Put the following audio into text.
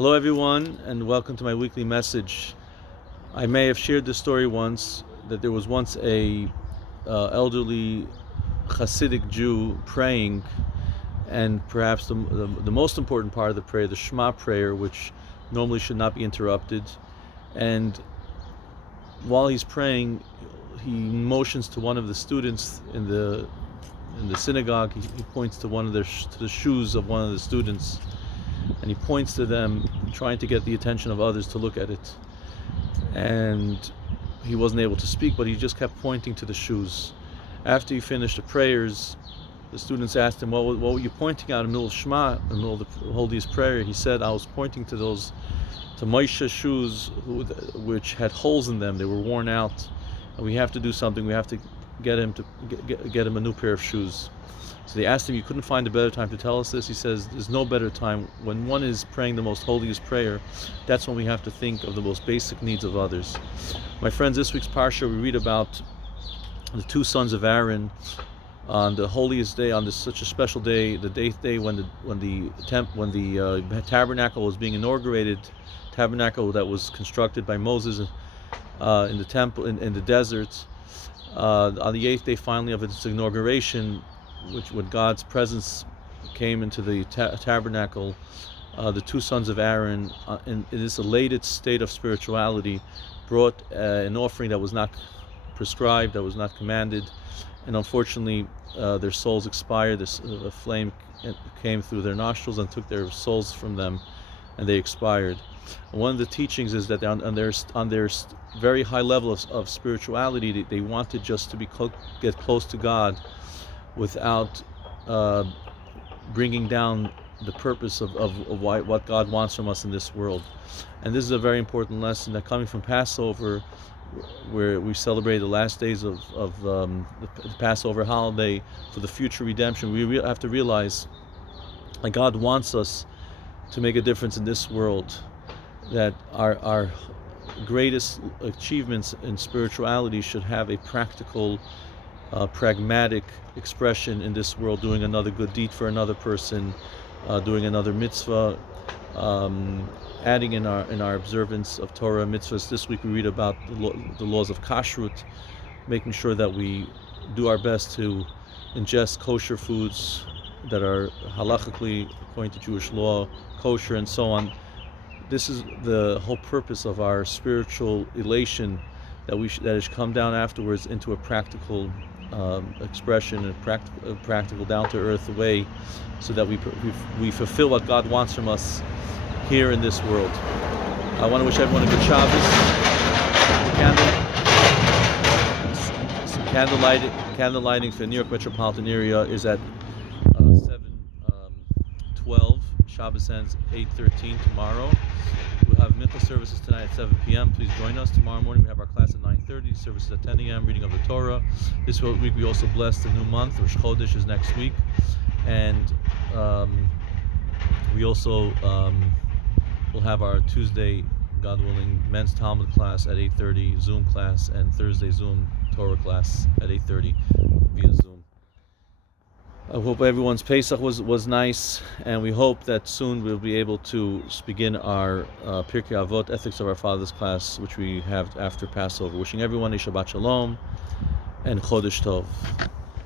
Hello everyone, and welcome to my weekly message. I may have shared this story once, that there was once a elderly Hasidic Jew praying, and perhaps the most important part of the prayer, the Shema prayer, which normally should not be interrupted. And while he's praying, he motions to one of the students in the synagogue. He points to to the shoes of one of the students, and he points to them, trying to get the attention of others to look at it. And he wasn't able to speak, but he just kept pointing to the shoes. After he finished the prayers, the students asked him, what were you pointing at in the middle of Shema, in the middle of the holiest prayer? He said, I was pointing to Moshe's shoes, which had holes in them. They were worn out, and we have to do something. We have to get him a new pair of shoes. So they asked him, you couldn't find a better time to tell us this? He says, there's no better time. When one is praying the most holiest prayer, that's when we have to think of the most basic needs of others. My friends, this week's parsha, we read about the two sons of Aaron on the holiest day, on such a special day, the 8th day, when the tabernacle was being inaugurated, tabernacle that was constructed by Moses in the temple in the desert. On the 8th day, finally, of its inauguration, when God's presence came into the tabernacle, the two sons of Aaron, in this elated state of spirituality, brought an offering that was not prescribed, that was not commanded, and unfortunately their souls expired. A flame came through their nostrils and took their souls from them, and they expired. And one of the teachings is that on their very high level of spirituality, they wanted just to get close to God, without bringing down the purpose of what God wants from us in this world. And this is a very important lesson, that coming from Passover, where we celebrate the last days of the Passover holiday for the future redemption, we have to realize that God wants us to make a difference in this world, that our greatest achievements in spirituality should have a practical, pragmatic expression in this world, doing another good deed for another person, doing another mitzvah, adding in our observance of Torah mitzvahs. This week we read about the laws of kashrut, making sure that we do our best to ingest kosher foods that are halachically, according to Jewish law, kosher, and so on. This is the whole purpose of our spiritual elation, that has come down afterwards into a practical expression, a practical, down-to-earth way, so that we fulfill what God wants from us here in this world. I want to wish everyone a good Shabbos. Candle lighting for the New York metropolitan area is at 7:12. Shabbos ends 8:13 tomorrow. We'll have mincha services tonight at 7 p.m. Please join us. Tomorrow morning we have our class at 9:30, services at 10 a.m., reading of the Torah. This week we also blessed the new month. Rosh Chodesh is next week. And we also will have our Tuesday, God willing, men's Talmud class at 8:30, Zoom class, and Thursday Zoom Torah class at 8:30 via Zoom. I hope everyone's Pesach was nice, and we hope that soon we'll be able to begin our Pirkei Avot, Ethics of Our Fathers class, which we have after Passover. Wishing everyone a Shabbat Shalom and Chodesh Tov.